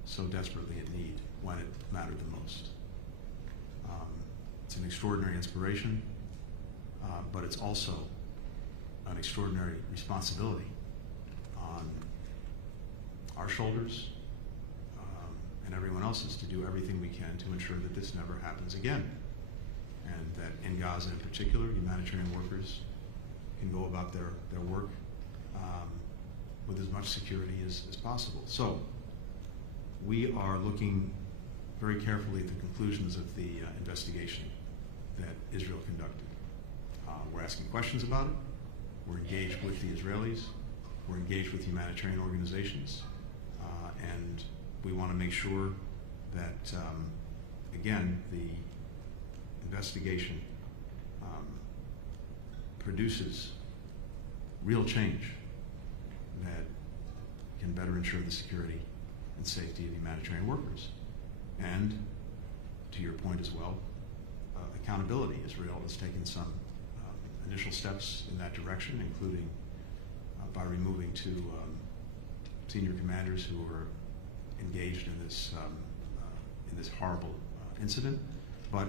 so desperately in need when it mattered the most. It's an extraordinary inspiration, but it's also an extraordinary responsibility on our shoulders and everyone else is to do everything we can to ensure that this never happens again, and that in Gaza in particular, humanitarian workers can go about their work with as much security as possible. So we are looking very carefully at the conclusions of the investigation that Israel conducted. We're asking questions about it. We're engaged with the Israelis. We're engaged with humanitarian organizations. And we want to make sure that, again, the investigation produces real change that can better ensure the security and safety of humanitarian workers. And, to your point as well, accountability. Israel has taken some initial steps in that direction, including by removing two senior commanders who were engaged in this horrible incident. But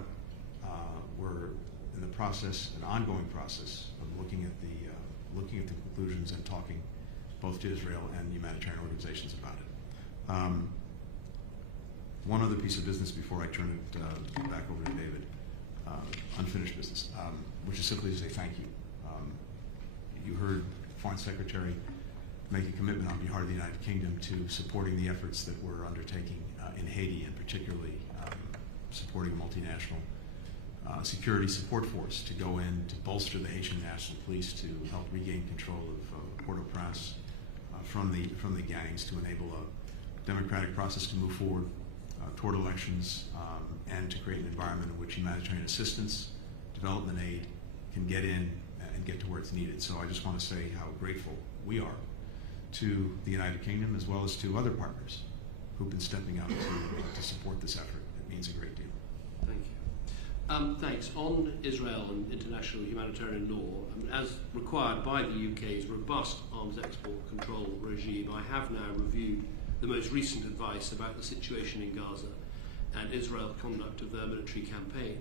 we're in the process, an ongoing process, of looking at the conclusions and talking both to Israel and humanitarian organizations about it. One other piece of business before I turn it back over to David, unfinished business, which is simply to say thank you. You heard Foreign Secretary make a commitment on behalf of the United Kingdom to supporting the efforts that we're undertaking in Haiti, and particularly supporting multinational security support force to go in to bolster the Haitian National Police to help regain control of Port-au-Prince from the gangs, to enable a democratic process to move forward toward elections, and to create an environment in which humanitarian assistance, development aid can get in and get to where it's needed. So I just want to say how grateful we are to the United Kingdom, as well as to other partners who've been stepping up to support this effort. It means a great deal. Thank you. Thanks. On Israel and international humanitarian law, as required by the UK's robust arms export control regime, I have now reviewed the most recent advice about the situation in Gaza and Israel's conduct of their military campaign.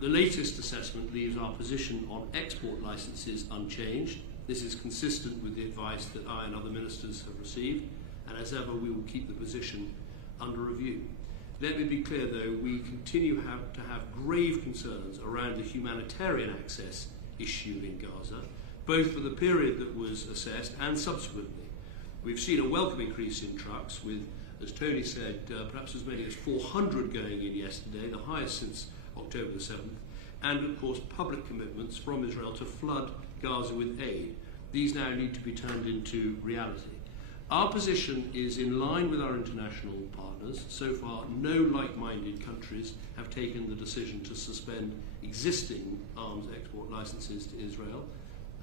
The latest assessment leaves our position on export licenses unchanged. This is consistent with the advice that I and other ministers have received, and as ever, we will keep the position under review. Let me be clear, though, we continue to have grave concerns around the humanitarian access issue in Gaza, both for the period that was assessed and subsequently. We've seen a welcome increase in trucks with, as Tony said, perhaps as many as 400 going in yesterday, the highest since October the 7th, and of course public commitments from Israel to flood Gaza with aid. These now need to be turned into reality. Our position is in line with our international partners. So far, no like-minded countries have taken the decision to suspend existing arms export licenses to Israel.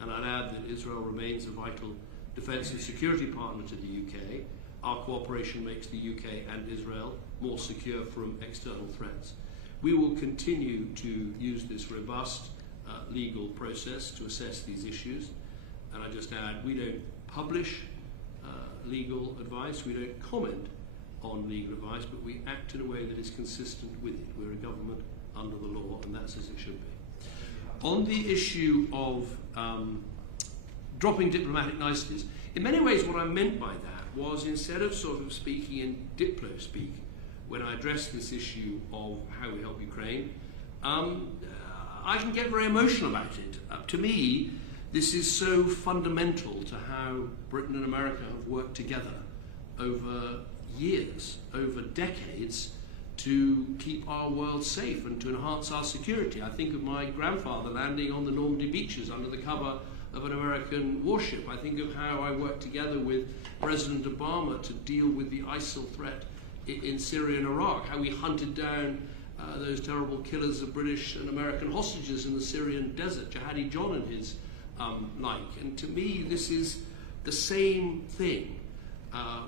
And I'd add that Israel remains a vital defence and security partner to the UK. Our cooperation makes the UK and Israel more secure from external threats. We will continue to use this robust legal process to assess these issues. And I just add, we don't publish legal advice, we don't comment on legal advice, but we act in a way that is consistent with it. We're a government under the law, and that's as it should be. On the issue of dropping diplomatic niceties, in many ways what I meant by that was, instead of sort of speaking in diplo speak when I addressed this issue of how we help Ukraine, I can get very emotional about it. To me, this is so fundamental to how Britain and America have worked together over years, over decades, to keep our world safe and to enhance our security. I think of my grandfather landing on the Normandy beaches under the cover of an American warship. I think of how I worked together with President Obama to deal with the ISIL threat in Syria and Iraq, how we hunted down those terrible killers of British and American hostages in the Syrian desert, Jihadi John and his like. And to me, this is the same thing.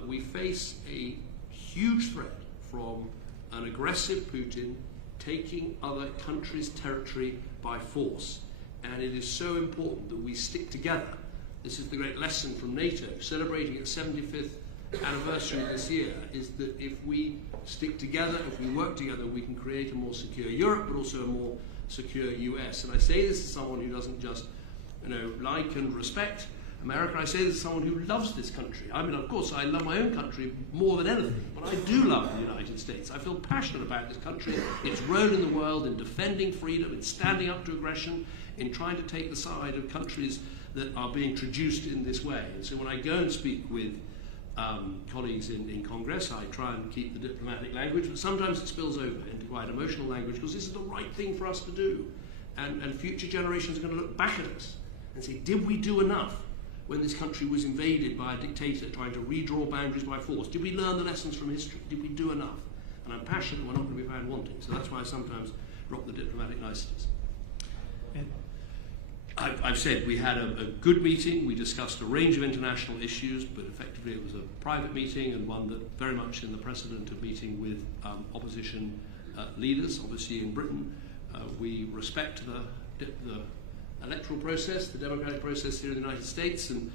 We face a huge threat from an aggressive Putin taking other countries' territory by force. And it is so important that we stick together. This is the great lesson from NATO, celebrating its 75th anniversary this year, is that if we stick together, if we work together, we can create a more secure Europe, but also a more secure US. And I say this as someone who doesn't just like and respect America. I say this as someone who loves this country. I mean, of course, I love my own country more than anything, but I do love the United States. I feel passionate about this country, its role in the world, in defending freedom, in standing up to aggression, in trying to take the side of countries that are being traduced in this way. And so when I go and speak with colleagues in Congress, I try and keep the diplomatic language, but sometimes it spills over into quite emotional language, because this is the right thing for us to do. And future generations are going to look back at us and say, did we do enough when this country was invaded by a dictator trying to redraw boundaries by force? Did we learn the lessons from history? Did we do enough? And I'm passionate we're not going to be found wanting. So that's why I sometimes drop the diplomatic niceties. I've said we had a good meeting. We discussed a range of international issues, but effectively it was a private meeting, and one that very much in the precedent of meeting with opposition leaders. Obviously in Britain, we respect the electoral process, the democratic process here in the United States, and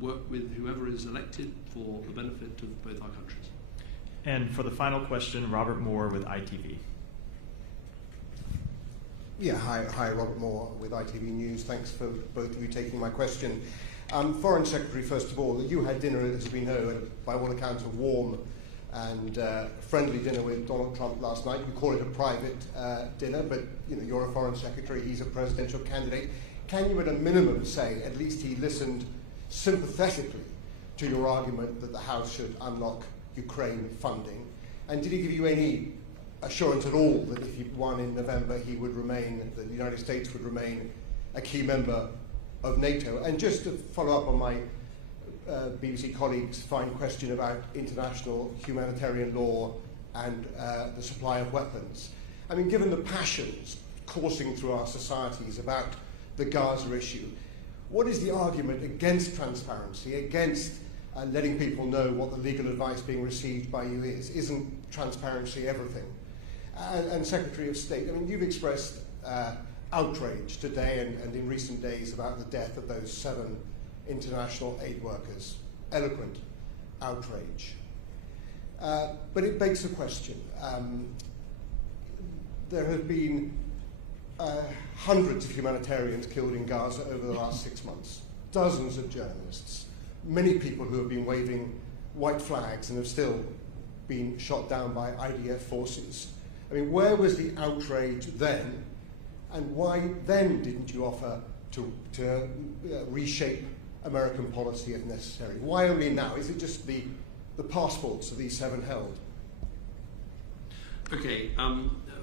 work with whoever is elected for the benefit of both our countries. And for the final question, Robert Moore with ITV. Yeah, hi, Robert Moore with ITV News. Thanks for both of you taking my question. Foreign Secretary, first of all, you had dinner, as we know, and by all accounts a warm and friendly dinner with Donald Trump last night. We call it a private dinner, but you know, you're a Foreign Secretary, he's a presidential candidate. Can you at a minimum say at least he listened sympathetically to your argument that the House should unlock Ukraine funding? And did he give you any assurance at all that if he won in November, he would remain, that the United States would remain a key member of NATO? And just to follow up on my BBC colleague's fine question about international humanitarian law and the supply of weapons. I mean, given the passions coursing through our societies about the Gaza issue, what is the argument against transparency, against letting people know what the legal advice being received by you is? Isn't transparency everything? And Secretary of State, I mean, you've expressed outrage today and in recent days about the death of those 7 international aid workers. Eloquent outrage. But it begs the question. There have been hundreds of humanitarians killed in Gaza over the last 6 months. Dozens of journalists. Many people who have been waving white flags and have still been shot down by IDF forces. I mean, where was the outrage then? And why then didn't you offer to reshape American policy if necessary? Why only now? Is it just the passports of these 7 held? Okay,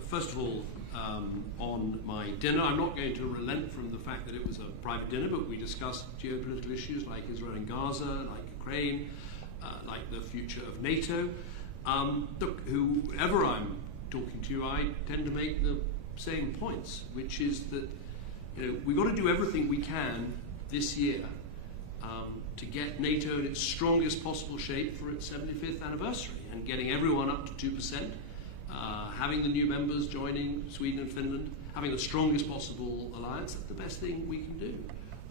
first of all, on my dinner, I'm not going to relent from the fact that it was a private dinner, but we discussed geopolitical issues like Israel and Gaza, like Ukraine, like the future of NATO. Look, whoever I'm talking to, I tend to make the same points, which is that we've got to do everything we can this year to get NATO in its strongest possible shape for its 75th anniversary, and getting everyone up to 2%, having the new members joining, Sweden and Finland, having the strongest possible alliance. That's the best thing we can do.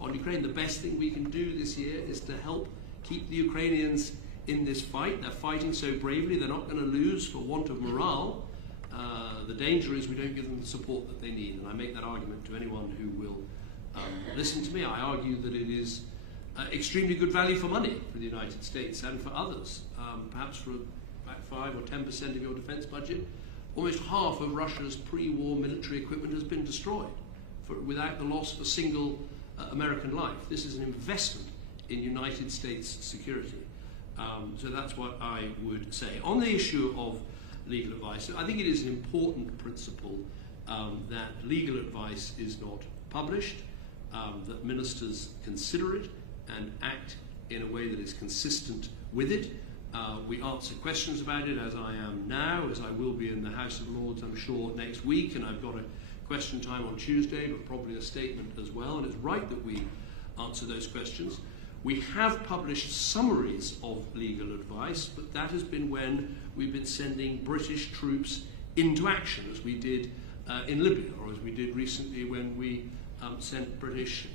On Ukraine, the best thing we can do this year is to help keep the Ukrainians in this fight. They're fighting so bravely, they're not going to lose for want of morale. The danger is we don't give them the support that they need, and I make that argument to anyone who will listen to me. I argue that it is extremely good value for money for the United States and for others. Perhaps for about 5 or 10% of your defense budget, almost half of Russia's pre-war military equipment has been destroyed without the loss of a single American life. This is an investment in United States security. So that's what I would say. On the issue of legal advice, I think it is an important principle that legal advice is not published, that ministers consider it and act in a way that is consistent with it. We answer questions about it, as I am now, as I will be in the House of Lords, I'm sure, next week, and I've got a question time on Tuesday, but probably a statement as well, and it's right that we answer those questions. We have published summaries of legal advice, but that has been when we've been sending British troops into action, as we did in Libya, or as we did recently when we sent British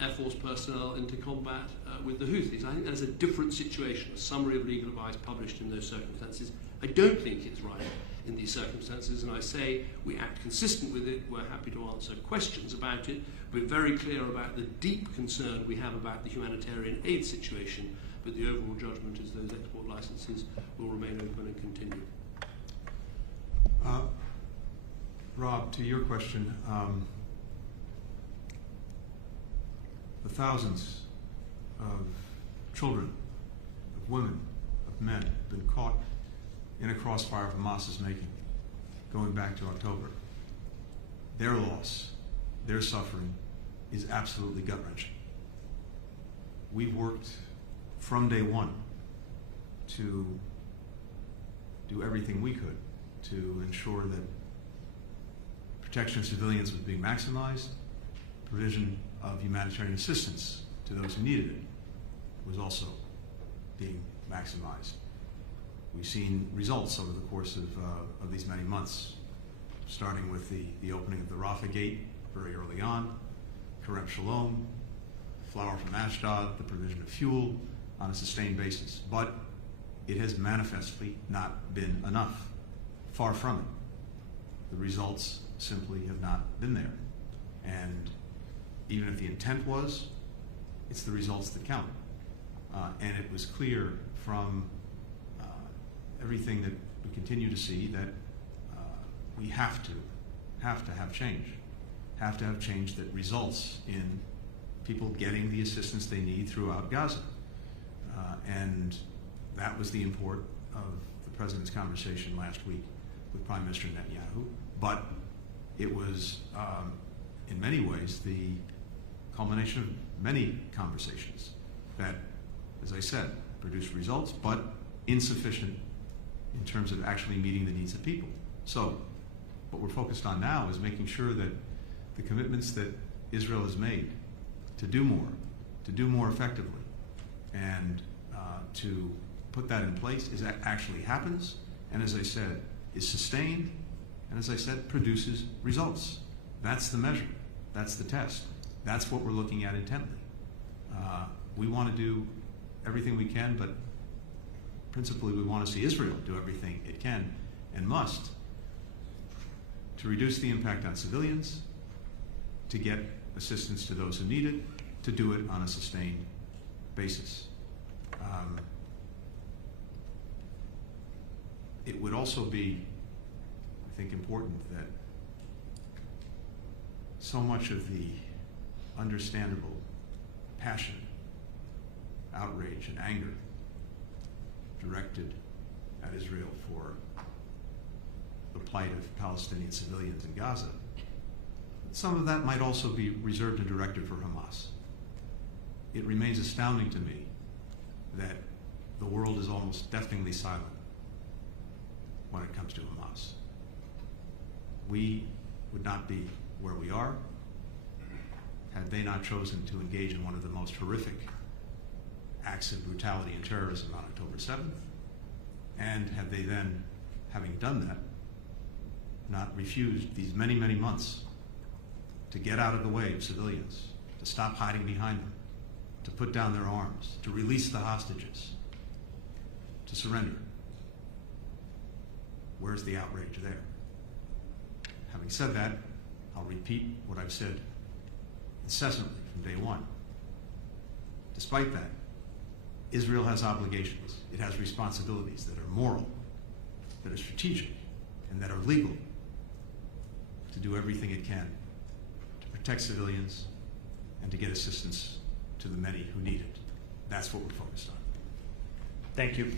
Air Force personnel into combat with the Houthis. I think that is a different situation. A summary of legal advice published in those circumstances I don't think it's right in these circumstances, and I say we act consistent with it. We're happy to answer questions about it. We're very clear about the deep concern we have about the humanitarian aid situation, but the overall judgment is those export licenses will remain open and continue. Rob, to your question, the thousands of children, of women, of men have been caught in a crossfire of Hamas's making, going back to October. Their loss, their suffering is absolutely gut-wrenching. We've worked from day one to do everything we could to ensure that protection of civilians was being maximized, provision of humanitarian assistance to those who needed it was also being maximized. We've seen results over the course of these many months, starting with the opening of the Rafah Gate very early on, Kerem Shalom, flour from Ashdod, the provision of fuel on a sustained basis. But it has manifestly not been enough. Far from it. The results simply have not been there. And even if the intent was, it's the results that count. And it was clear from everything that we continue to see that we have to have change. Have to have change that results in people getting the assistance they need throughout Gaza. And that was the import of the President's conversation last week with Prime Minister Netanyahu. But it was, in many ways, the culmination of many conversations that, as I said, produced results, but insufficient in terms of actually meeting the needs of people. So what we're focused on now is making sure that the commitments that Israel has made to do more effectively, and to put that in place is that actually happens, and as I said, is sustained, and as I said, produces results. That's the measure. That's the test. That's what we're looking at intently. We want to do everything we can, but principally we want to see Israel do everything it can and must to reduce the impact on civilians, to get assistance to those who need it, to do it on a sustained basis. It would also be, I think, important that so much of the understandable passion, outrage, and anger directed at Israel for the plight of Palestinian civilians in Gaza, some of that might also be reserved and directed for Hamas. It remains astounding to me that the world is almost deafeningly silent when it comes to Hamas. We would not be where we are had they not chosen to engage in one of the most horrific acts of brutality and terrorism on October 7th, and had they then, having done that, not refused these many, many months to get out of the way of civilians, to stop hiding behind them, to put down their arms, to release the hostages, to surrender. Where's the outrage there? Having said that, I'll repeat what I've said incessantly from day one. Despite that, Israel has obligations. It has responsibilities that are moral, that are strategic, and that are legal to do everything it can to protect civilians and to get assistance to the many who need it. That's what we're focused on. Thank you.